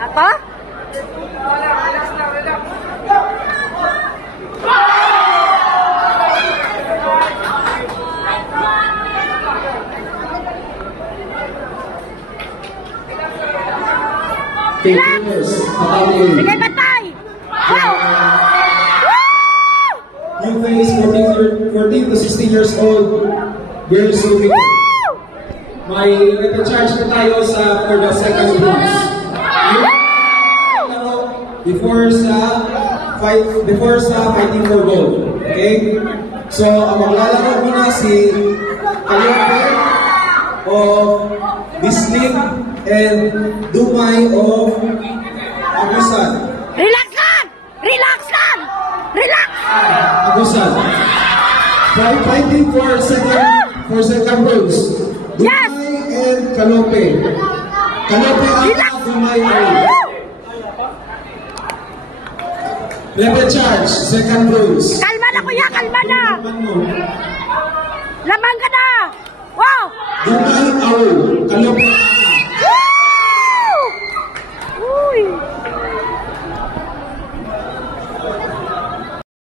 Ako? Sige, batay! Wow! You face 14 to 16 years old. Very soon. May nag-charge na tayo for the second rounds. Before sa fighting for gold. Okay? So, ang maglalaro muna si Calope of Bisling and Dumay of Agusan. Relax lang! Relax lang! Relax! Agusan. Fighting for second rounds. Yes! Dumay and Calope. Calope ang Dumay away. Level charge, second rounds. Kalma na kuya, kalma na! Lamang ka na! Wow! Dumay away. Calope.